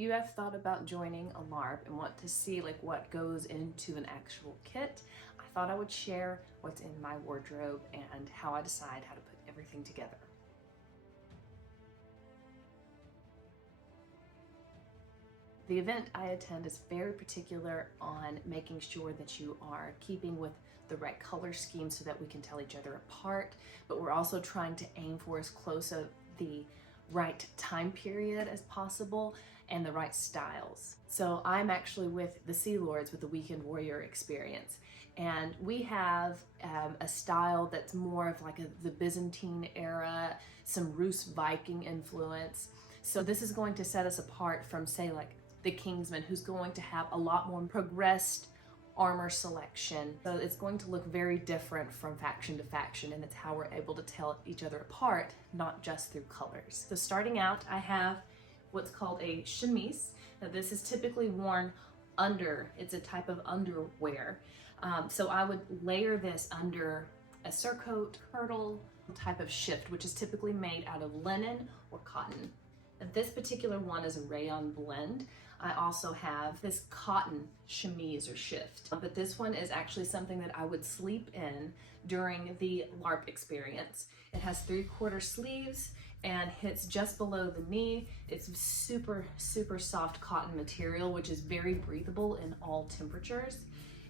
you have thought about joining a LARP and want to see like what goes into an actual kit, I thought I would share what's in my wardrobe and how I decide how to put everything together. The event I attend is very particular on making sure that you are keeping with the right color scheme so that we can tell each other apart, but we're also trying to aim for as close of the right time period as possible and the right styles. So I'm actually with the Sea Lords with the Weekend Warrior experience, and we have a style that's more of like the Byzantine era, some Rus Viking influence. So this is going to set us apart from, say, like the Kingsman, who's going to have a lot more progressed armor selection. So it's going to look very different from faction to faction, and it's how we're able to tell each other apart, not just through colors. So starting out, I have what's called a chemise. Now this is typically worn under, it's a type of underwear. So I would layer this under a surcoat, kirtle type of shift, which is typically made out of linen or cotton. This particular one is a rayon blend. I also have this cotton chemise or shift, but this one is actually something that I would sleep in during the LARP experience. It has 3/4 sleeves and hits just below the knee. It's super, super soft cotton material, which is very breathable in all temperatures.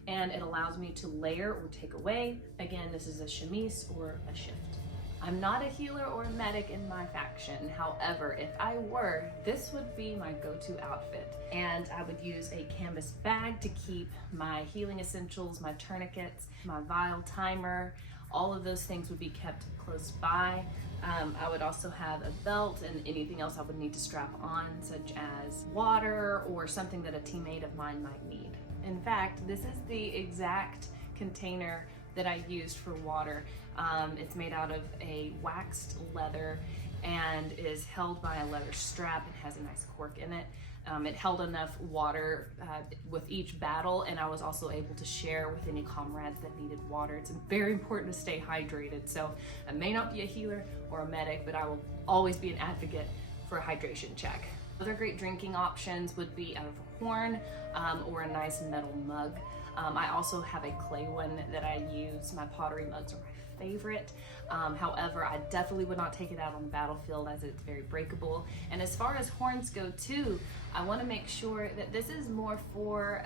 And it allows me to layer or take away. Again, this is a chemise or a shift. I'm not a healer or a medic in my faction. However, if I were, this would be my go-to outfit. And I would use a canvas bag to keep my healing essentials, my tourniquets, my vial timer, all of those things would be kept close by. I would also have a belt and anything else I would need to strap on, such as water or something that a teammate of mine might need. In fact, this is the exact container that I used for water. It's made out of a waxed leather and is held by a leather strap and has a nice cork in it. It held enough water with each battle, and I was also able to share with any comrades that needed water. It's very important to stay hydrated. So I may not be a healer or a medic, but I will always be an advocate for a hydration check. Other great drinking options would be out of a horn or a nice metal mug. I also have a clay one that I use. My pottery mugs are my favorite. However, I definitely would not take it out on the battlefield as it's very breakable. And as far as horns go too, I want to make sure that this is more for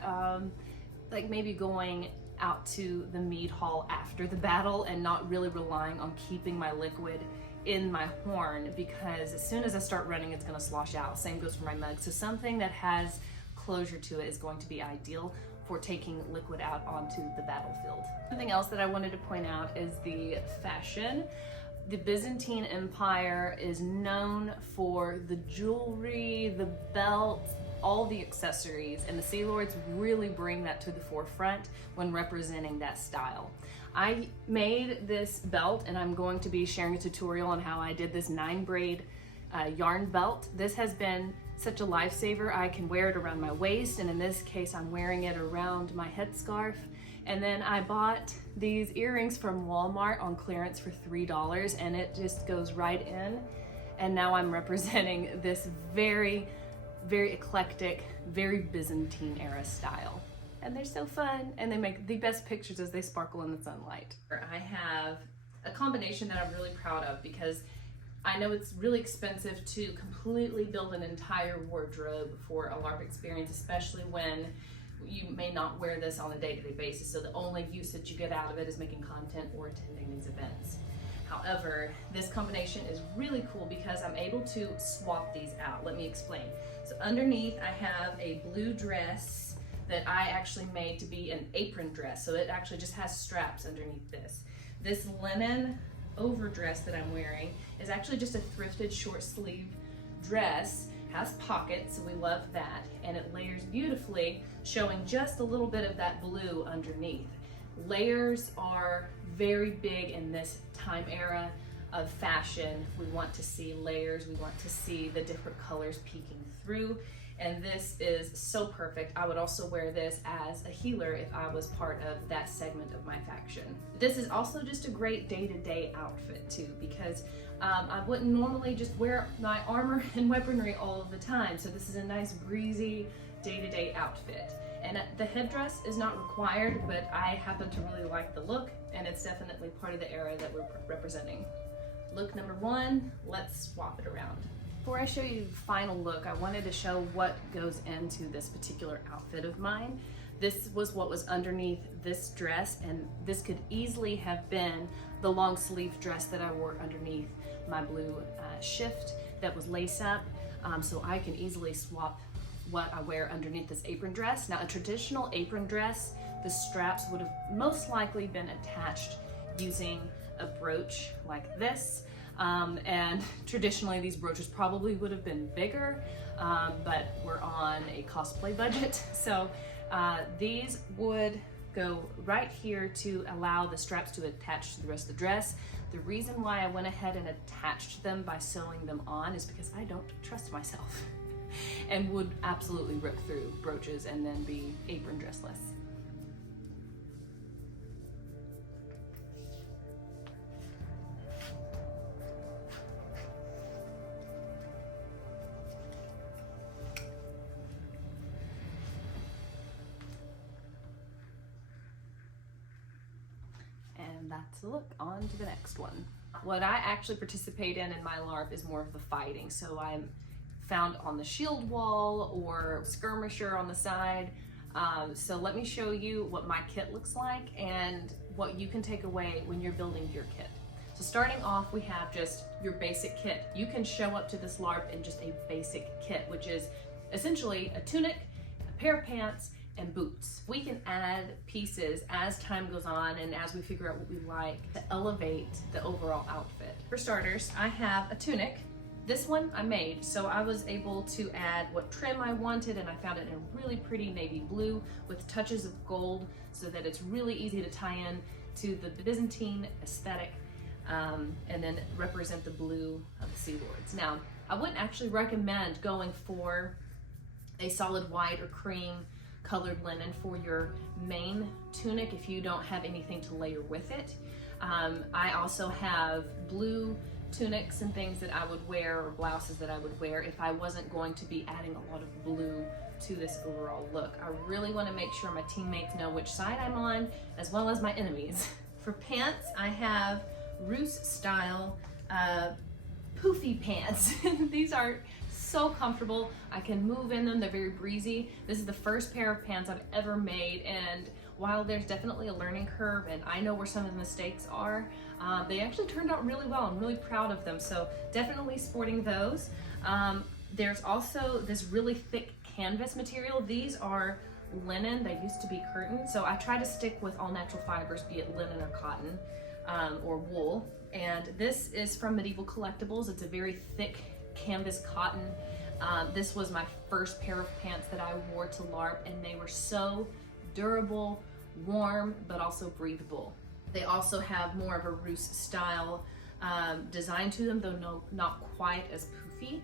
like maybe going out to the mead hall after the battle and not really relying on keeping my liquid in my horn, because as soon as I start running, it's going to slosh out. Same goes for my mug. So something that has closure to it is going to be ideal for taking liquid out onto the battlefield. Something else that I wanted to point out is the fashion. The Byzantine Empire is known for the jewelry, the belt, all the accessories, and the Sea Lords really bring that to the forefront when representing that style. I made this belt, and I'm going to be sharing a tutorial on how I did this 9-braid yarn belt. This has been such a lifesaver. I can wear it around my waist, and in this case I'm wearing it around my headscarf. And then I bought these earrings from Walmart on clearance for $3, and it just goes right in. And now I'm representing this very, very eclectic, very Byzantine era style. And they're so fun, and they make the best pictures as they sparkle in the sunlight. I have a combination that I'm really proud of, because I know it's really expensive to completely build an entire wardrobe for a LARP experience, especially when you may not wear this on a day-to-day basis. So the only use that you get out of it is making content or attending these events. However, this combination is really cool because I'm able to swap these out. Let me explain. So underneath I have a blue dress that I actually made to be an apron dress. So it actually just has straps underneath this. This linen overdress that I'm wearing is actually just a thrifted short sleeve dress, has pockets, so we love that, and it layers beautifully, showing just a little bit of that blue underneath. Layers are very big in this time era of fashion. We want to see layers, we want to see the different colors peeking through, and this is so perfect. I would also wear this as a healer if I was part of that segment of my faction. This is also just a great day-to-day outfit too, because I wouldn't normally just wear my armor and weaponry all of the time, so this is a nice breezy day-to-day outfit. And the headdress is not required, but I happen to really like the look, and it's definitely part of the era that we're representing. Look number one, let's swap it around. Before I show you the final look, I wanted to show what goes into this particular outfit of mine. This was what was underneath this dress, and this could easily have been the long sleeve dress that I wore underneath my blue shift that was lace up, so I can easily swap what I wear underneath this apron dress. Now, a traditional apron dress, the straps would have most likely been attached using a brooch like this, and traditionally these brooches probably would have been bigger, but we're on a cosplay budget, so these would go right here to allow the straps to attach to the rest of the dress. The reason why I went ahead and attached them by sewing them on is because I don't trust myself and would absolutely rip through brooches and then be apron dressless. And that's the look. On to the next one. What I actually participate in my LARP is more of the fighting. So I'm found on the shield wall or skirmisher on the side. So let me show you what my kit looks like and what you can take away when you're building your kit. So starting off, we have just your basic kit. You can show up to this LARP in just a basic kit, which is essentially a tunic, a pair of pants, and boots. We can add pieces as time goes on and as we figure out what we like to elevate the overall outfit. For starters, I have a tunic. This one I made, so I was able to add what trim I wanted, and I found it in a really pretty navy blue with touches of gold so that it's really easy to tie in to the Byzantine aesthetic, and then represent the blue of the Sea Lords. Now, I wouldn't actually recommend going for a solid white or cream colored linen for your main tunic if you don't have anything to layer with it. I also have blue tunics and things that I would wear, or blouses that I would wear if I wasn't going to be adding a lot of blue to this overall look. I really want to make sure my teammates know which side I'm on, as well as my enemies. For pants, I have Roos style poofy pants. These are so comfortable. I can move in them. They're very breezy. This is the first pair of pants I've ever made, and while there's definitely a learning curve and I know where some of the mistakes are, they actually turned out really well. I'm really proud of them, so definitely sporting those. There's also this really thick canvas material. These are linen. They used to be curtain, so I try to stick with all natural fibers, be it linen or cotton or wool. And this is from Medieval Collectibles. It's a very thick canvas cotton. This was my first pair of pants that I wore to LARP, and they were so durable, warm, but also breathable. They also have more of a Roos style design to them, though not quite as poofy.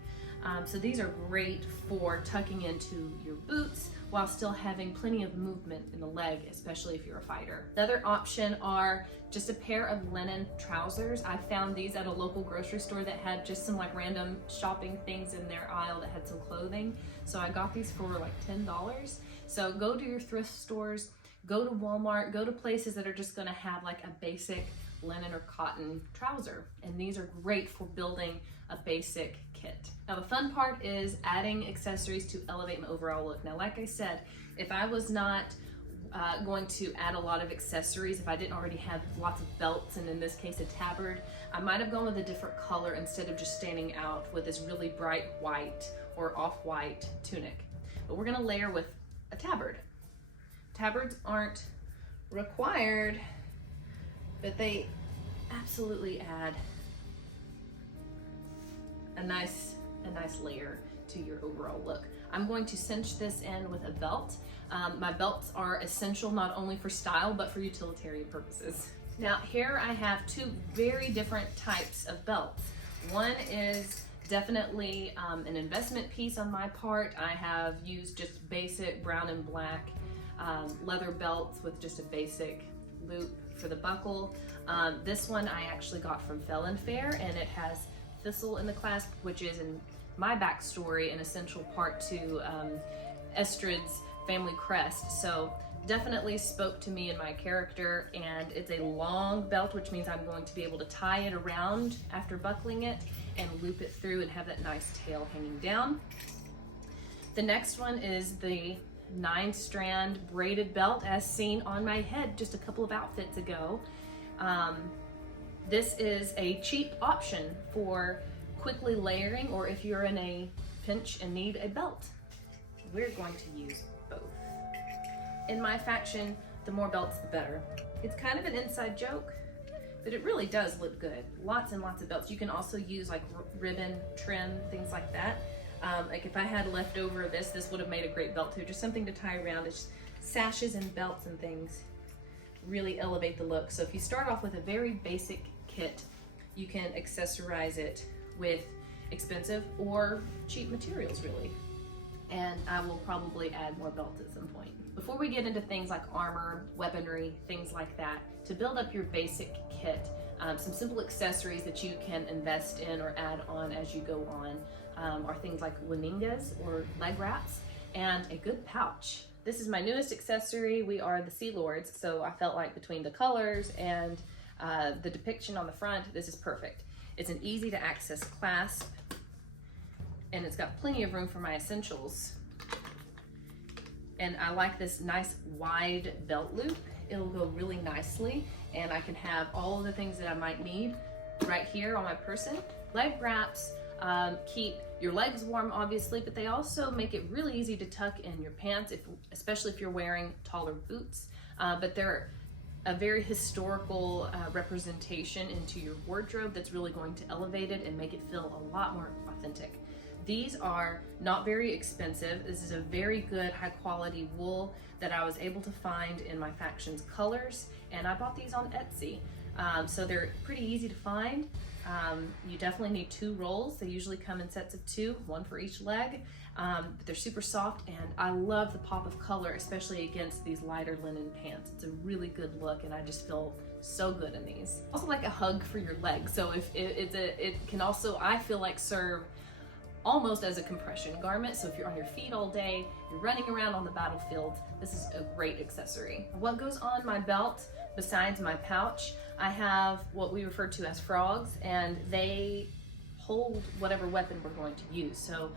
So these are great for tucking into your boots while still having plenty of movement in the leg, especially if you're a fighter. The other option are just a pair of linen trousers. I found these at a local grocery store that had just some like random shopping things in their aisle that had some clothing. So I got these for like $10. So go to your thrift stores, go to Walmart, go to places that are just gonna have like a basic linen or cotton trouser. And these are great for building a basic kit. Now the fun part is adding accessories to elevate my overall look. Now, like I said, if I was not going to add a lot of accessories, if I didn't already have lots of belts, and in this case a tabard, I might have gone with a different color instead of just standing out with this really bright white or off-white tunic. But we're gonna layer with a tabard. Tabards aren't required, but they absolutely add a nice layer to your overall look. I'm going to cinch this in with a belt. My belts are essential not only for style, but for utilitarian purposes. Now here I have two very different types of belts. One is Definitely an investment piece on my part. I have used just basic brown and black leather belts with just a basic loop for the buckle. This one I actually got from Felon Fair, and it has thistle in the clasp, which is in my backstory an essential part to Estrid's family crest. So definitely spoke to me and my character, and it's a long belt, which means I'm going to be able to tie it around after buckling it and loop it through and have that nice tail hanging down. The next one is the 9-strand braided belt as seen on my head just a couple of outfits ago. This is a cheap option for quickly layering, or if you're in a pinch and need a belt. We're going to use both. In my faction, the more belts the better. It's kind of an inside joke, but it really does look good. Lots and lots of belts. You can also use like ribbon, trim, things like that. Like if I had leftover of this would have made a great belt too. Just something to tie around. It's sashes and belts and things really elevate the look. So if you start off with a very basic kit, you can accessorize it with expensive or cheap materials really. And I will probably add more belts at some point. Before we get into things like armor, weaponry, things like that, to build up your basic kit, some simple accessories that you can invest in or add on as you go on are things like winingas or leg wraps and a good pouch. This is my newest accessory. We are the Sea Lords, so I felt like between the colors and the depiction on the front, this is perfect. It's an easy to access clasp, and it's got plenty of room for my essentials. And I like this nice wide belt loop. It'll go really nicely, and I can have all of the things that I might need right here on my person. Leg wraps keep your legs warm, obviously, but they also make it really easy to tuck in your pants, especially if you're wearing taller boots. But they're a very historical representation into your wardrobe that's really going to elevate it and make it feel a lot more authentic. These are not very expensive. This is a very good high quality wool that I was able to find in my faction's colors, and I bought these on Etsy. So they're pretty easy to find. You definitely need 2 rolls. They usually come in sets of 2, 1 for each leg. But they're super soft, and I love the pop of color, especially against these lighter linen pants. It's a really good look, and I just feel so good in these. Also like a hug for your legs. So if it can also, I feel like, serve almost as a compression garment. So if you're on your feet all day, you're running around on the battlefield, this is a great accessory. What goes on my belt besides my pouch, I have what we refer to as frogs, and they hold whatever weapon we're going to use. So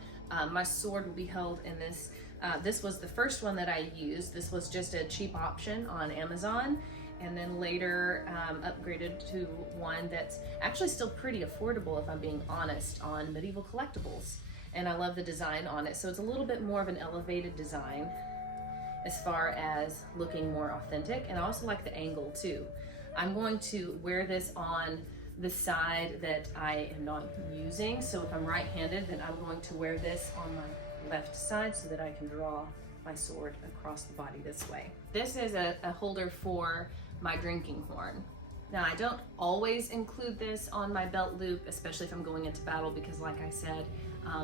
my sword will be held in this. This was the first one that I used. This was just a cheap option on Amazon, and then later upgraded to one that's actually still pretty affordable, if I'm being honest, on Medieval Collectibles. And I love the design on it. So it's a little bit more of an elevated design as far as looking more authentic, and I also like the angle too. I'm going to wear this on the side that I am not using. So if I'm right-handed, then I'm going to wear this on my left side so that I can draw my sword across the body this way. This is a holder for my drinking horn. Now, I don't always include this on my belt loop, especially if I'm going into battle, because like I said,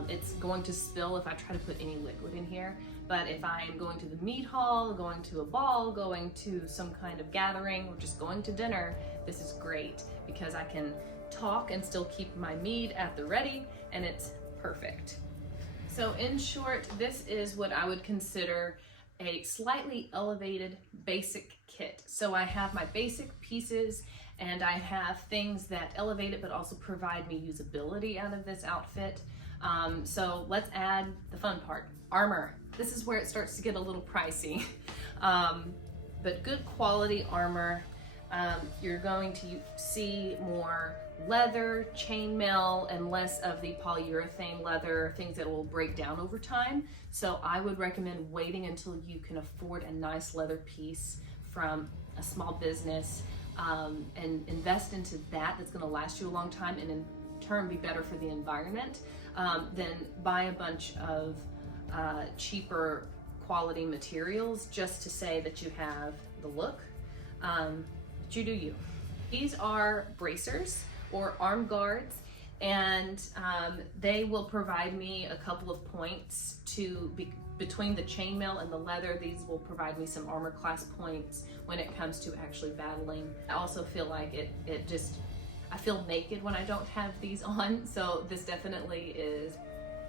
it's going to spill if I try to put any liquid in here. But if I am going to the mead hall, going to a ball, going to some kind of gathering, or just going to dinner, this is great because I can talk and still keep my mead at the ready, and it's perfect. So in short, this is what I would consider a slightly elevated basic kit. So I have my basic pieces, and I have things that elevate it but also provide me usability out of this outfit. So let's add the fun part, armor. This is where it starts to get a little pricey, but good quality armor. You're going to see more leather, chainmail, and less of the polyurethane leather, things that will break down over time. So I would recommend waiting until you can afford a nice leather piece from a small business and invest into that. That's going to last you a long time and in turn be better for the environment than buy a bunch of cheaper quality materials just to say that you have the look. But you do you. These are bracers or arm guards. and they will provide me a couple of points between the chainmail and the leather. These will provide me some armor class points when it comes to actually battling. I also feel like I feel naked when I don't have these on, so this definitely is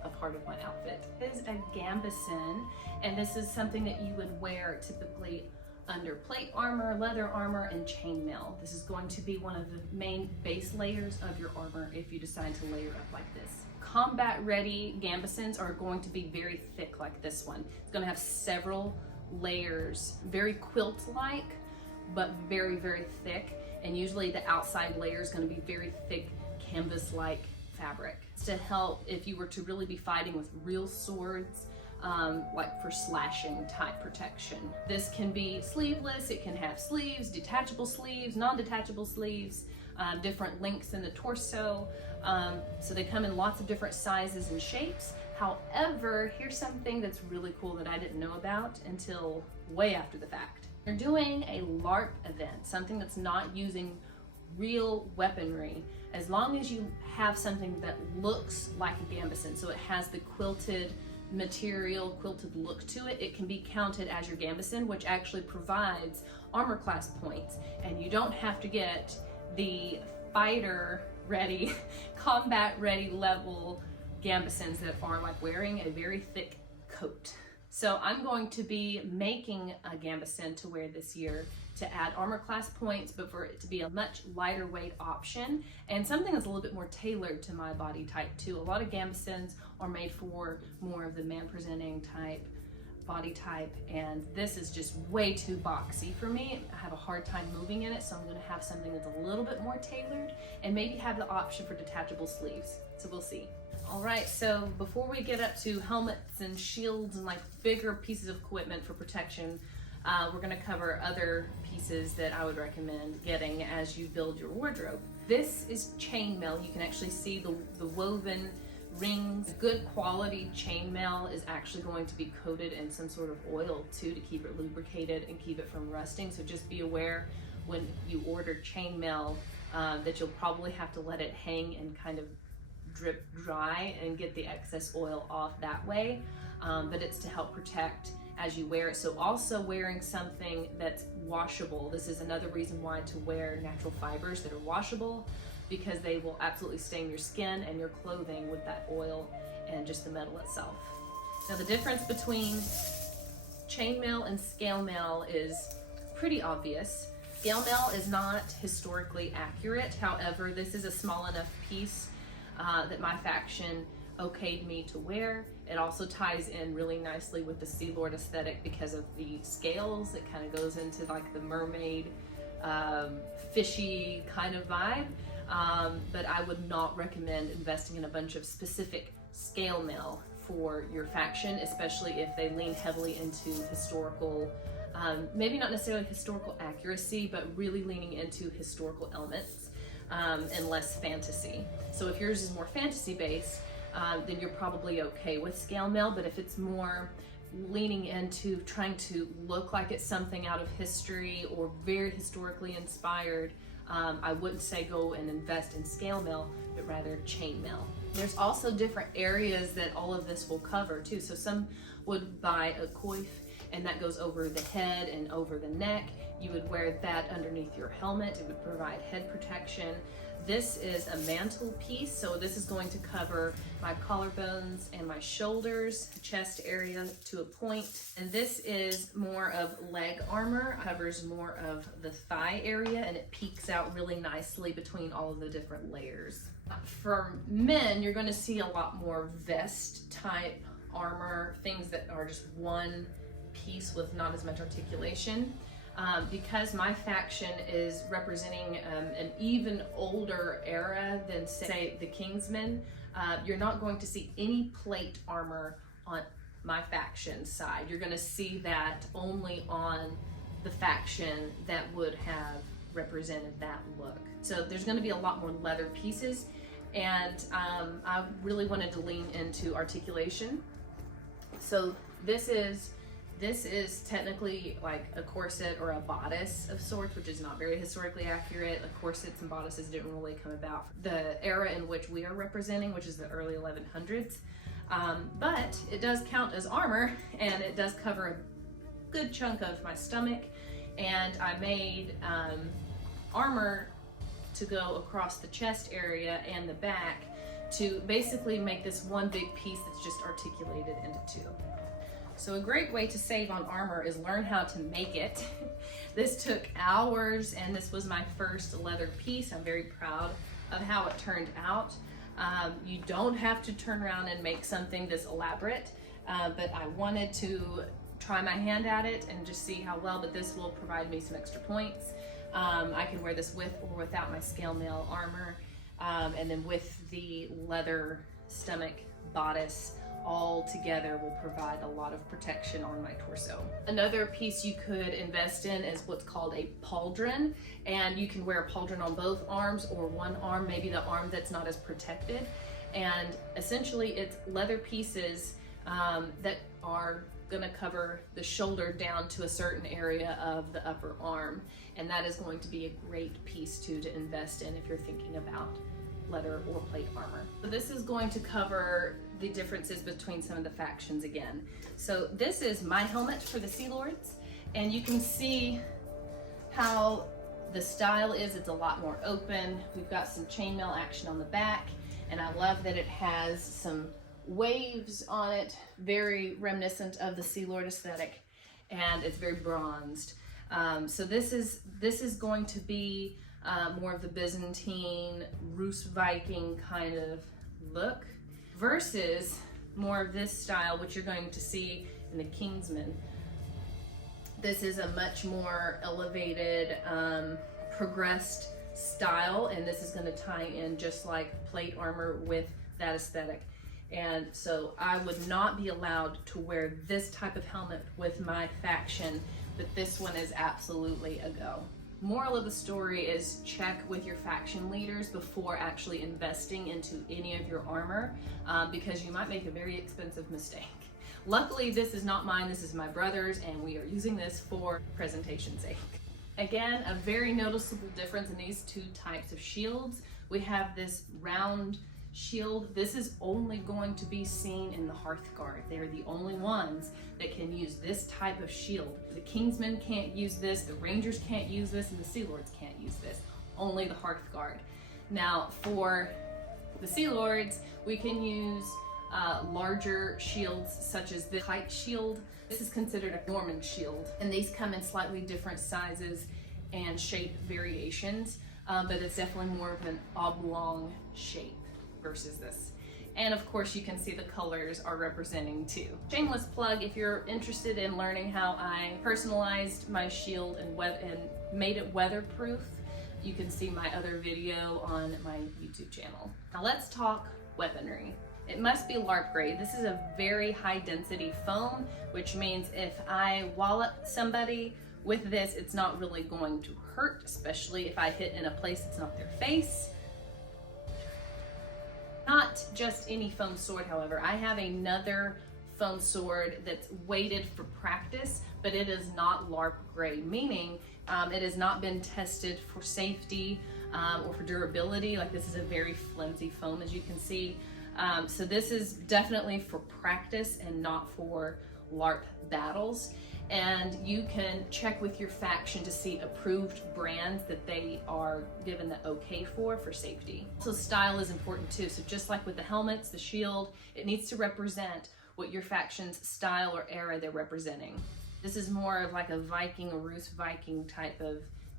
a part of my outfit. This is a Gambeson, and this is something that you would wear typically under plate armor, leather armor, and chainmail. This is going to be one of the main base layers of your armor if you decide to layer up like this. Combat ready Gambesons are going to be very thick like this one. It's going to have several layers, very quilt-like, but very, very thick. And usually the outside layer is going to be very thick canvas-like fabric. It's to help if you were to really be fighting with real swords, like for slashing type protection. This can be sleeveless, it can have sleeves, detachable sleeves, non-detachable sleeves, different lengths in the torso. So they come in lots of different sizes and shapes. However, here's something that's really cool that I didn't know about until way after the fact. They're doing a LARP event, something that's not using real weaponry, as long as you have something that looks like a Gambeson, so it has the quilted material, quilted look to it, it can be counted as your Gambeson, which actually provides armor class points, and you don't have to get the fighter ready, combat ready level Gambesons that are like wearing a very thick coat. So I'm going to be making a Gambeson to wear this year to add armor class points, but for it to be a much lighter weight option and something that's a little bit more tailored to my body type too. A lot of Gambesons are made for more of the man presenting type body type, and this is just way too boxy for me. I have a hard time moving in it, so I'm going to have something that's a little bit more tailored and maybe have the option for detachable sleeves. So we'll see. All right, so before we get up to helmets and shields and like bigger pieces of equipment for protection, we're gonna cover other pieces that I would recommend getting as you build your wardrobe. This is chainmail. You can actually see the woven rings. Good quality chainmail is actually going to be coated in some sort of oil too to keep it lubricated and keep it from rusting. So just be aware when you order chainmail that you'll probably have to let it hang and kind of drip dry and get the excess oil off that way, but it's to help protect as you wear it. So also wearing something that's washable. This is another reason why to wear natural fibers that are washable, because they will absolutely stain your skin and your clothing with that oil and just the metal itself. Now the difference between chainmail and scale mail is pretty obvious. Scale mail is not historically accurate. However, this is a small enough piece that my faction okayed me to wear. It also ties in really nicely with the Sea Lord aesthetic because of the scales. It kind of goes into like the mermaid, fishy kind of vibe. But I would not recommend investing in a bunch of specific scale mail for your faction, especially if they lean heavily into historical, maybe not necessarily historical accuracy, but really leaning into historical elements and less fantasy. So if yours is more fantasy based, then you're probably okay with scale mail. But if it's more leaning into trying to look like it's something out of history or very historically inspired, I wouldn't say go and invest in scale mail, but rather chainmail. There's also different areas that all of this will cover too. So some would buy a coif, and that goes over the head and over the neck. You would wear that underneath your helmet. It would provide head protection. This is a mantle piece, so this is going to cover my collarbones and my shoulders, chest area to a point. And this is more of leg armor, covers more of the thigh area, and it peeks out really nicely between all of the different layers. For men, you're going to see a lot more vest type armor, things that are just one piece with not as much articulation. Because my faction is representing an even older era than say the Kingsmen, you're not going to see any plate armor on my faction side. You're going to see that only on the faction that would have represented that look. So there's going to be a lot more leather pieces, and I really wanted to lean into articulation. So this is This is technically like a corset or a bodice of sorts, which is not very historically accurate. Like corsets and bodices didn't really come about the era in which we are representing, which is the early 1100s. But it does count as armor, and it does cover a good chunk of my stomach. And I made armor to go across the chest area and the back to basically make this one big piece that's just articulated into two. So a great way to save on armor is learn how to make it. This took hours, and this was my first leather piece. I'm very proud of how it turned out. You don't have to turn around and make something this elaborate, but I wanted to try my hand at it and just see how well, but this will provide me some extra points. I can wear this with or without my scale mail armor, and then with the leather stomach bodice, all together will provide a lot of protection on my torso. Another piece you could invest in is what's called a pauldron, and you can wear a pauldron on both arms or one arm, maybe the arm that's not as protected. And essentially it's leather pieces that are gonna cover the shoulder down to a certain area of the upper arm, and that is going to be a great piece too to invest in if you're thinking about leather or plate armor. So this is going to cover the differences between some of the factions again. So this is my helmet for the Sea Lords, and you can see how the style is. It's a lot more open. We've got some chainmail action on the back, and I love that it has some waves on it, very reminiscent of the Sea Lord aesthetic, and it's very bronzed. So this is going to be more of the Byzantine, Rus Viking kind of look versus more of this style, which you're going to see in the Kingsman. This is a much more elevated, progressed style, and this is going to tie in just like plate armor with that aesthetic. And so I would not be allowed to wear this type of helmet with my faction, but this one is absolutely a go. Moral of the story is check with your faction leaders before actually investing into any of your armor, because you might make a very expensive mistake. Luckily, this is not mine, this is my brother's, and we are using this for presentation's sake. Again, a very noticeable difference in these two types of shields. We have this round shield. This is only going to be seen in the Hearthguard. They're the only ones that can use this type of shield. The Kingsmen can't use this, the Rangers can't use this, and the Sea Lords can't use this. Only the Hearthguard. Now, for the Sea Lords, we can use larger shields such as the Kite shield. This is considered a Norman shield, and these come in slightly different sizes and shape variations, but it's definitely more of an oblong shape versus this. And of course you can see the colors are representing too. Shameless plug, if you're interested in learning how I personalized my shield and made it weatherproof, you can see my other video on my YouTube channel. Now let's talk weaponry. It must be LARP grade. This is a very high density foam, which means if I wallop somebody with this, it's not really going to hurt, especially if I hit in a place that's not their face. Not just any foam sword, however. I have another foam sword that's weighted for practice, but it is not LARP grade, meaning it has not been tested for safety or for durability. Like, this is a very flimsy foam, as you can see. So this is definitely for practice and not for LARP battles. And you can check with your faction to see approved brands that they are given the okay for safety. So style is important too. So just like with the helmets, the shield, it needs to represent what your faction's style or era they're representing. This is more of like a Viking or Rus Viking type of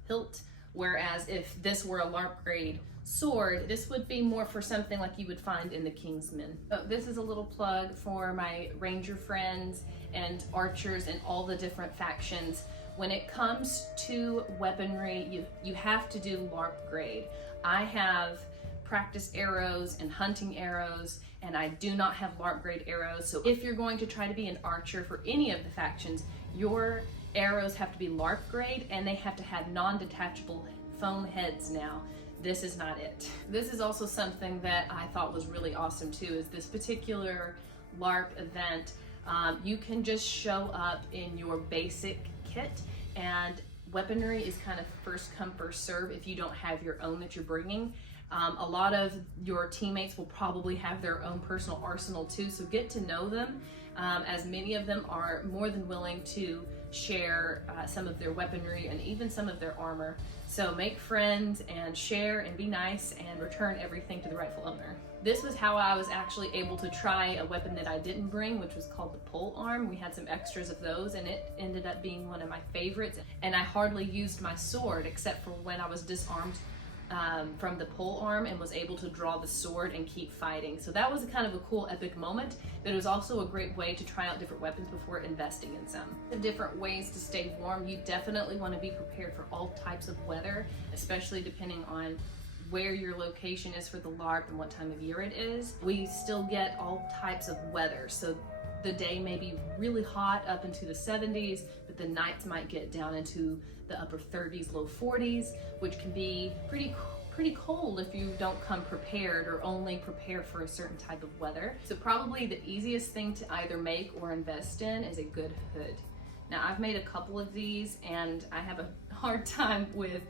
hilt, whereas if this were a LARP grade sword, this would be more for something like you would find in the Kingsmen. So this is a little plug for my ranger friends and archers and all the different factions. When it comes to weaponry, you have to do LARP grade. I have practice arrows and hunting arrows, and I do not have LARP grade arrows. So if you're going to try to be an archer for any of the factions, your arrows have to be LARP grade, and they have to have non-detachable foam heads now. This is not it. This is also something that I thought was really awesome too, is this particular LARP event You can just show up in your basic kit, and weaponry is kind of first come, first serve if you don't have your own that you're bringing. A lot of your teammates will probably have their own personal arsenal too, so get to know them, as many of them are more than willing to share some of their weaponry and even some of their armor. So make friends and share and be nice and return everything to the rightful owner. This was how I was actually able to try a weapon that I didn't bring, which was called the pole arm. We had some extras of those and it ended up being one of my favorites. And I hardly used my sword except for when I was disarmed from the pole arm and was able to draw the sword and keep fighting. So that was kind of a cool epic moment, but it was also a great way to try out different weapons before investing in some. The different ways to stay warm, you definitely want to be prepared for all types of weather, especially depending on where your location is for the LARP and what time of year it is. We still get all types of weather, so the day may be really hot up into the 70s, but the nights might get down into the upper 30s, low 40s, which can be pretty cold if you don't come prepared or only prepare for a certain type of weather. So probably the easiest thing to either make or invest in is a good hood. Now I've made a couple of these and I have a hard time with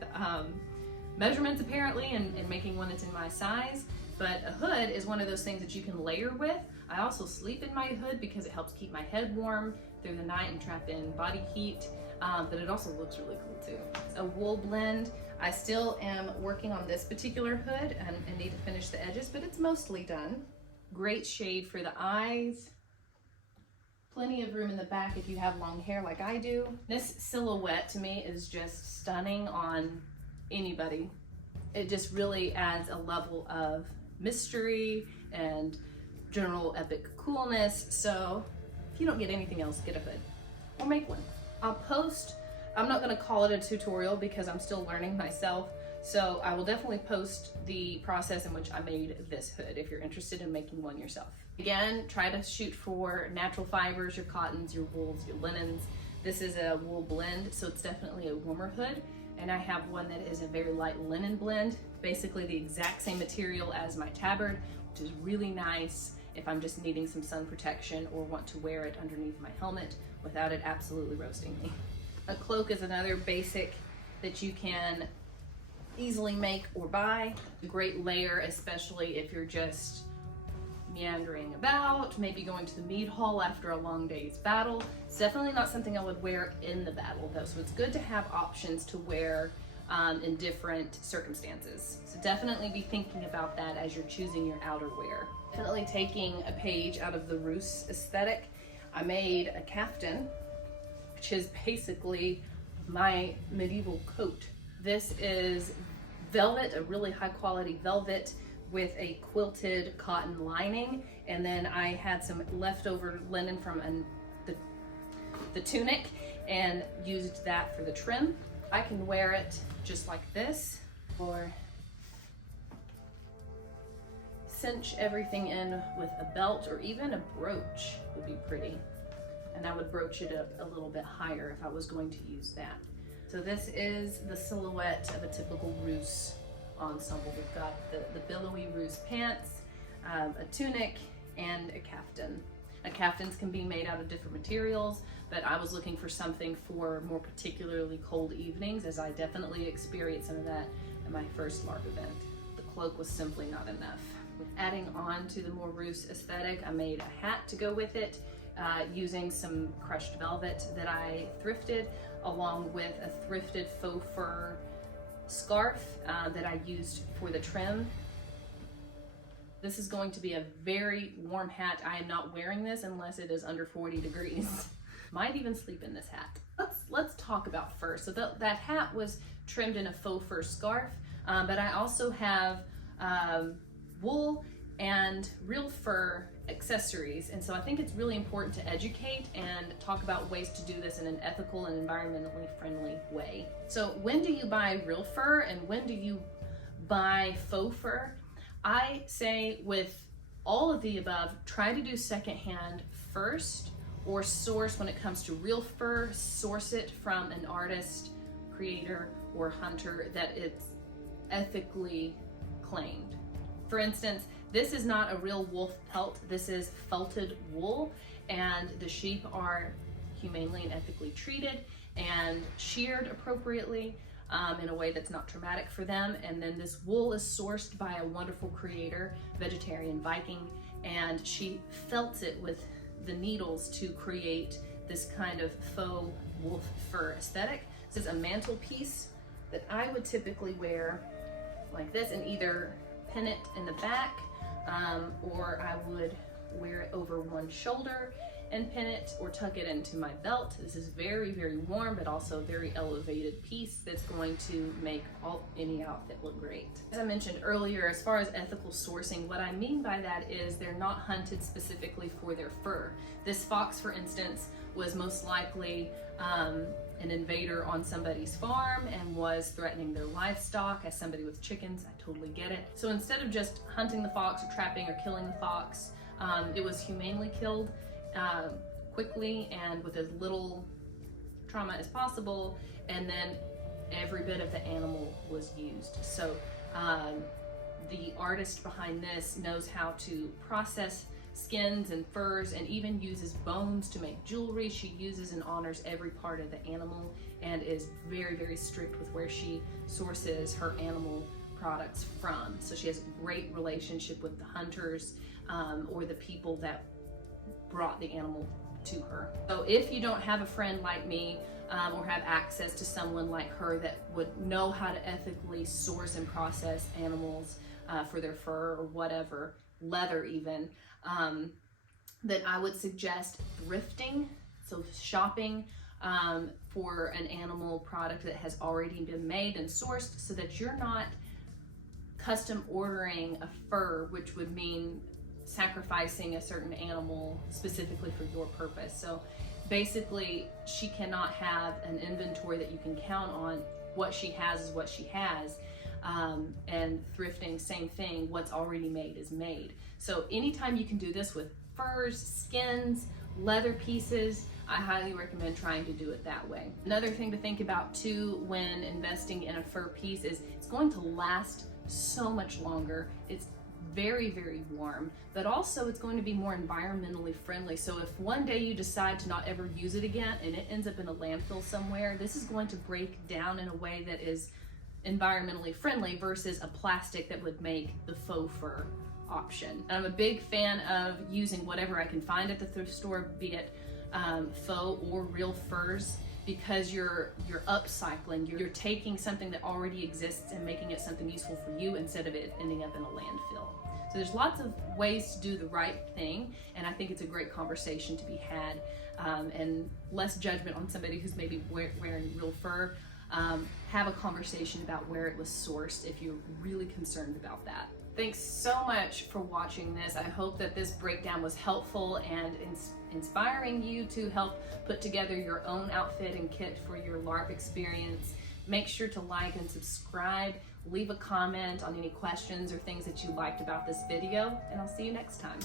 measurements apparently and making one that's in my size, but a hood is one of those things that you can layer with. I also sleep in my hood because it helps keep my head warm through the night and trap in body heat, but it also looks really cool too. A wool blend. I still am working on this particular hood and need to finish the edges, but it's mostly done. Great shade for the eyes. Plenty of room in the back if you have long hair like I do. This silhouette to me is just stunning on anybody. It just really adds a level of mystery and general epic coolness. So if you don't get anything else, get a hood or make one. I'll post, I'm not going to call it a tutorial because I'm still learning myself, so I will definitely post the process in which I made this hood if you're interested in making one yourself. Again, try to shoot for natural fibers, your cottons, your wools, your linens. This is a wool blend, so it's definitely a warmer hood, and I have one that is a very light linen blend, basically the exact same material as my Tabard, which is really nice if I'm just needing some sun protection or want to wear it underneath my helmet without it absolutely roasting me. A cloak is another basic that you can easily make or buy. A great layer, especially if you're just meandering about, maybe going to the mead hall after a long day's battle. It's definitely not something I would wear in the battle though, so it's good to have options to wear in different circumstances. So definitely be thinking about that as you're choosing your outerwear. Definitely taking a page out of the Roos aesthetic. I made a caftan, which is basically my medieval coat. This is velvet, a really high quality velvet with a quilted cotton lining, and then I had some leftover linen from the tunic and used that for the trim. I can wear it just like this, or cinch everything in with a belt, or even a brooch would be pretty. And I would brooch it up a little bit higher if I was going to use that. So this is the silhouette of a typical Roos ensemble. We've got the billowy Roos pants, a tunic, and a caftan. Caftans can be made out of different materials, but I was looking for something for more particularly cold evenings, as I definitely experienced some of that in my first LARP event. The cloak was simply not enough. Adding on to the more Roos aesthetic, I made a hat to go with it, using some crushed velvet that I thrifted, along with a thrifted faux fur scarf that I used for the trim. This is going to be a very warm hat. I am not wearing this unless it is under 40 degrees. Might even sleep in this hat. Let's talk about fur. So that hat was trimmed in a faux fur scarf, but I also have wool and real fur accessories, and so I think it's really important to educate and talk about ways to do this in an ethical and environmentally friendly way. So when do you buy real fur and when do you buy faux fur? I say with all of the above, try to do secondhand first, or source when it comes to real fur, source it from an artist, creator, or hunter that it's ethically claimed. For instance, this is not a real wolf pelt, this is felted wool, and the sheep are humanely and ethically treated and sheared appropriately in a way that's not traumatic for them. And then this wool is sourced by a wonderful creator, vegetarian Viking, and she felts it with the needles to create this kind of faux wolf fur aesthetic. This is a mantelpiece that I would typically wear like this and either pin it in the back or I would wear it over one shoulder and pin it or tuck it into my belt. This is very, very warm, but also a very elevated piece that's going to make any outfit look great. As I mentioned earlier, as far as ethical sourcing, what I mean by that is they're not hunted specifically for their fur. This fox, for instance, was most likely an invader on somebody's farm and was threatening their livestock. As somebody with chickens, I totally get it. So instead of just hunting the fox or trapping or killing the fox, it was humanely killed quickly and with as little trauma as possible, and then every bit of the animal was used. So the artist behind this knows how to process skins and furs and even uses bones to make jewelry. She uses and honors every part of the animal and is very, very strict with where she sources her animal products from. So she has a great relationship with the hunters or the people that brought the animal to her. So if you don't have a friend like me or have access to someone like her that would know how to ethically source and process animals for their fur or whatever, leather even, then I would suggest thrifting, so shopping for an animal product that has already been made and sourced, so that you're not custom ordering a fur, which would mean sacrificing a certain animal specifically for your purpose. So basically, she cannot have an inventory that you can count on. What she has is what she has. And thrifting, same thing, what's already made is made. So anytime you can do this with furs, skins, leather pieces, I highly recommend trying to do it that way. Another thing to think about too when investing in a fur piece is it's going to last so much longer. It's very, very warm, but also it's going to be more environmentally friendly. So if one day you decide to not ever use it again and it ends up in a landfill somewhere, this is going to break down in a way that is environmentally friendly versus a plastic that would make the faux fur option. And I'm a big fan of using whatever I can find at the thrift store, be it faux or real furs, because you're upcycling, you're taking something that already exists and making it something useful for you instead of it ending up in a landfill. So there's lots of ways to do the right thing, and I think it's a great conversation to be had, and less judgment on somebody who's maybe wearing real fur. Have a conversation about where it was sourced if you're really concerned about that. Thanks so much for watching this. I hope that this breakdown was helpful and inspiring you to help put together your own outfit and kit for your LARP experience. Make sure to like and subscribe. Leave a comment on any questions or things that you liked about this video, and I'll see you next time.